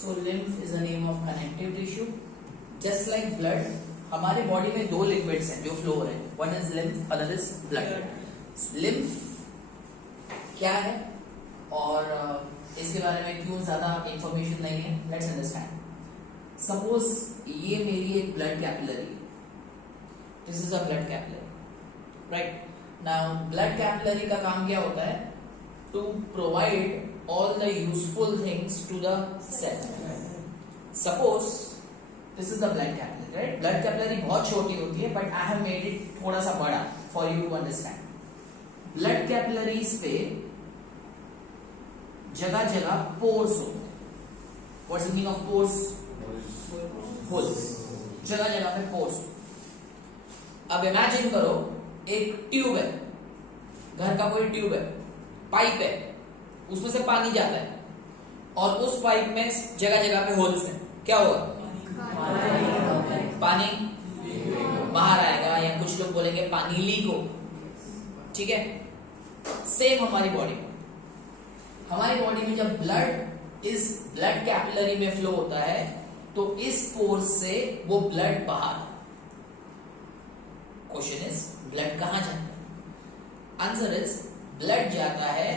So lymph is a name of connective tissue. Just like blood, हमारे body में दो liquids हैं जो फ्लो हो रहे हैं. One is lymph, other is blood. Lymph क्या है और इसके बारे में क्यों ज्यादा इंफॉर्मेशन नहीं है, लेट्स अंडरस्टैंड. सपोज ये मेरी एक blood capillary, this is a blood capillary, right. Now blood capillary का काम क्या होता है? To provide all the useful things to the cell. Suppose this is the blood capillary, right? Blood capillary बहुत छोटी होती है, but I have made it थोड़ा सा बड़ा for you to understand. Blood capillaries पे जगह जगह pores होते हैं. What's the meaning of pores? Holes. जगह जगह पे pores. अब imagine करो एक ट्यूब है, घर का कोई ट्यूब है, पाइप है, उसमें से पानी जाता है और उस पाइप में जगह जगह पे होल्स हैं. क्या होगा? पानी बाहर आएगा, या कुछ लोग बोलेंगे पानी लीक हो. ठीक है. सेम हमारी बॉडी में, हमारी बॉडी में जब ब्लड इस ब्लड कैपिलरी में फ्लो होता है तो इस पोर्स से वो ब्लड बाहर. क्वेश्चन इज ब्लड कहां जाता है? आंसर इज ब्लड जाता है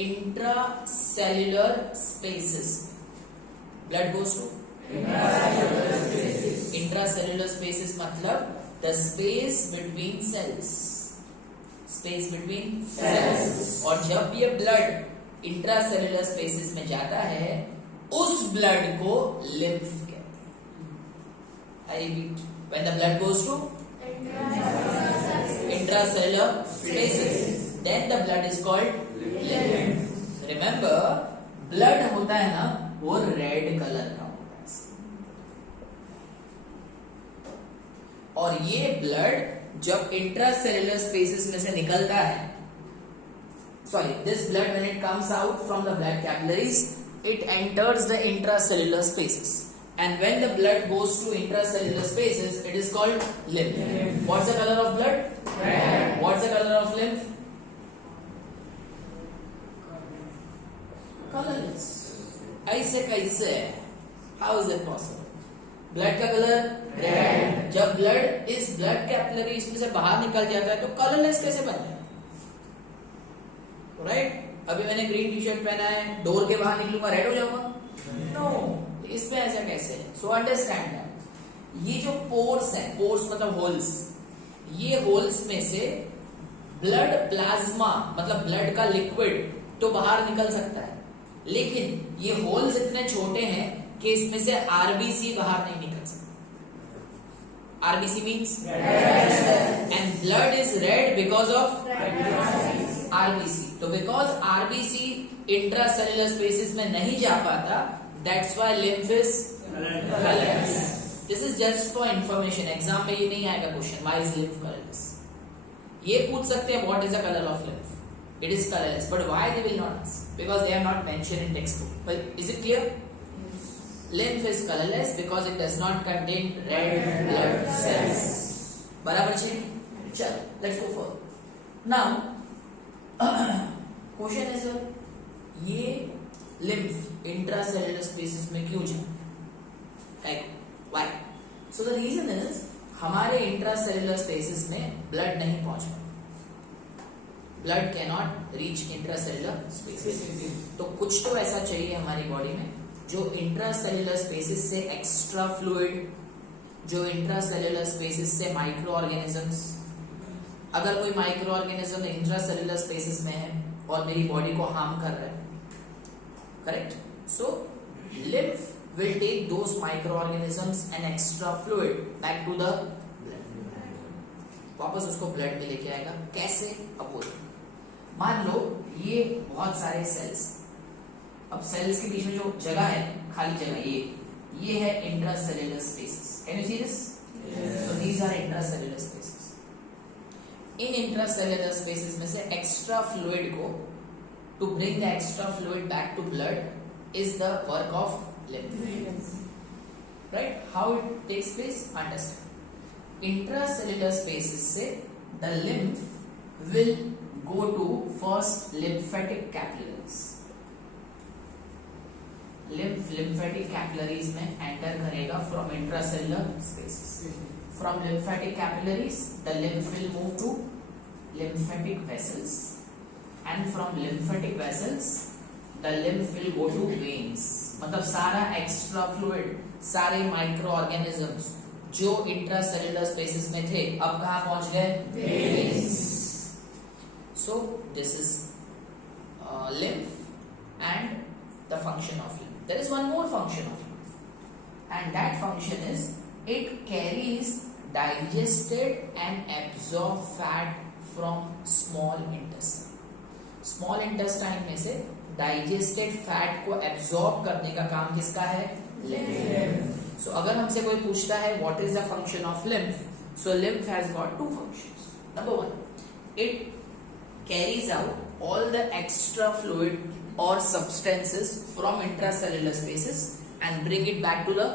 intracellular spaces. Blood goes to intracellular spaces मतलब the space between cells. Space between cells. और जब ये blood intracellular spaces में जाता है उस blood को lymph कहते हैं. I repeat, when the blood goes to intracellular spaces, then the blood is called lymph. Remember, blood होता है ना, वो रेड कलर का होता है. और ये ब्लड जब इंट्रासेल्युलर स्पेसेस में से निकलता है, sorry, this blood when it comes out from the blood capillaries, it enters the intracellular spaces. And when the blood goes to intracellular spaces, it is called lymph. What's the color of blood? Red. What's the color of lymph? Colorless. ऐसे कैसे? How is it possible? Blood का colour red. जब blood इस blood capillary इसमें से बाहर निकल जाता है तो कलरलेस कैसे बन जाए? राइट. अभी मैंने ग्रीन टी शर्ट पहना है, डोर के बाहर निकलूंगा रेड हो जाऊंगा? नो. इसमें ऐसा कैसे है? सो अंडरस्टैंड दैट ये जो पोर्स है, पोर्स मतलब होल्स, ये होल्स में से ब्लड प्लाज्मा मतलब ब्लड का लिक्विड तो बाहर निकल सकता है, लेकिन ये होल्स इतने छोटे हैं कि इसमें से आरबीसी बाहर नहीं निकल सकता. RBC means and blood is red because of RBC. तो बिकॉज आरबीसी इंट्रासेल्युलर स्पेसेस में नहीं जा पाता, that's why lymph is colourless. This is just for information. Exam में ये नहीं आएगा question why is lymph colourless. ये पूछ सकते हैं what is the colour of lymph. It is colorless, but why they will not ask? Because they are not mentioned in textbook. But is it clear? Yes. Lymph is colorless because it does not contain red blood cells. बराबर है? चलो, let's go further. Now, question is, ये lymph intracellular spaces में क्यों जाए? Why? So the reason is हमारे intracellular spaces में blood नहीं पहुंच पाता. Blood cannot reach intracellular spaces. तो कुछ तो ऐसा चाहिए हमारी बॉडी में जो इंट्रासेल्युलर स्पेसेस से एक्स्ट्रा फ्लूइड, जो इंट्रासेल्युलर स्पेसेस से माइक्रो ऑर्गेनिजम्स. अगर कोई माइक्रो ऑर्गेनिज्म इंट्रासेल्युलर स्पेसेस में है और मेरी बॉडी को हार्म कर रहा है, correct, so lymph will take those micro organisms and extra fluid back to the blood. वापस उसको ब्लड में लेके आएगा. कैसे? अब बोलो. मान लो ये बहुत सारे सेल्स, अब सेल्स के बीच में जो जगह है, खाली जगह, ये है intracellular spaces. Can you see this? So these are intracellular spaces. In intracellular spaces में से एक्स्ट्रा फ्लूइड को, to bring the extra fluid back to blood is the work of lymph. Right. How it takes place? Understand. Intracellular spaces से the lymph will go to first lymphatic capillaries. lymphatic capillaries में enter करेगा from intracellular spaces. From lymphatic capillaries, the lymph will move to lymphatic vessels, and from lymphatic vessels, the lymph will go to veins. मतलब सारा extra fluid, सारे micro organisms जो intracellular spaces में थे अब कहाँ पहुंच गए? Veins. So this is lymph and the function of lymph. There is one more function of lymph, and that function is it carries digested and absorbed fat from small intestine. Small intestine में से digested fat को absorb करने का काम किसका है? Lymph. So अगर हमसे कोई पूछता है what is the function of lymph, so lymph has got two functions. Number one, it carries out all the extra fluid or substances from intracellular spaces and bring it back to the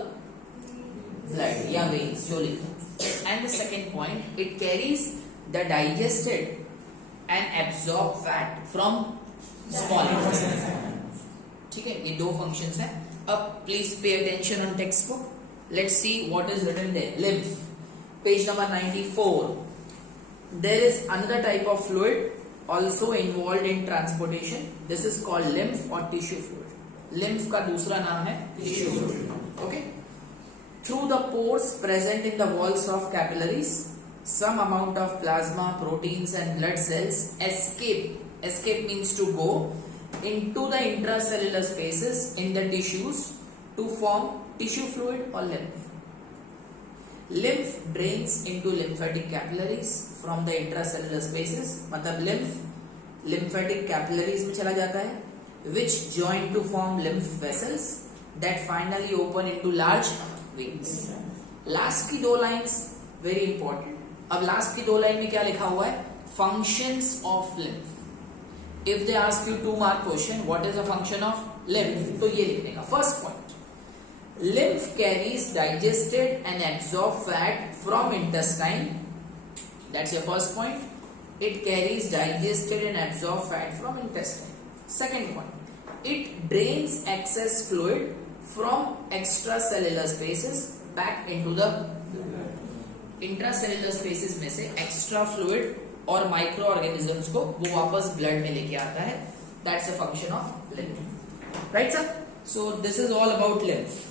blood या veins जो लिखा. And the second point, it carries the digested and absorbed fat from small intestine. ठीक है, ये दो functions हैं. अब please pay attention on textbook. Let's see what is written there. Lymph, page number 94. There is another type of fluid also involved in transportation. This is called lymph or tissue fluid. Lymph का दूसरा नाम है tissue fluid. Okay. Through the pores present in the walls of capillaries, some amount of plasma, proteins and blood cells escape. Escape means to go into the intracellular spaces in the tissues to form tissue fluid or lymph. Lymph drains into lymphatic capillaries from the intracellular spaces. मतलब lymphatic capillaries में चला जाता है, which join to form lymph vessels that finally open into large veins. Last की दो lines very important. अब last की दो line में क्या लिखा हुआ है? Functions of lymph. If they ask you 2 mark question, what is the function of lymph? तो ये लिखने का. First point, lymph carries digested and absorbed fat from intestine. That's your first point. It carries digested and absorbed fat from intestine. Second point, it drains excess fluid from extracellular spaces back into the intracellular spaces में से extra fluid और micro organisms को वो वापस blood में लेके आता है. That's a function of lymph. Right, sir? So this is all about lymph.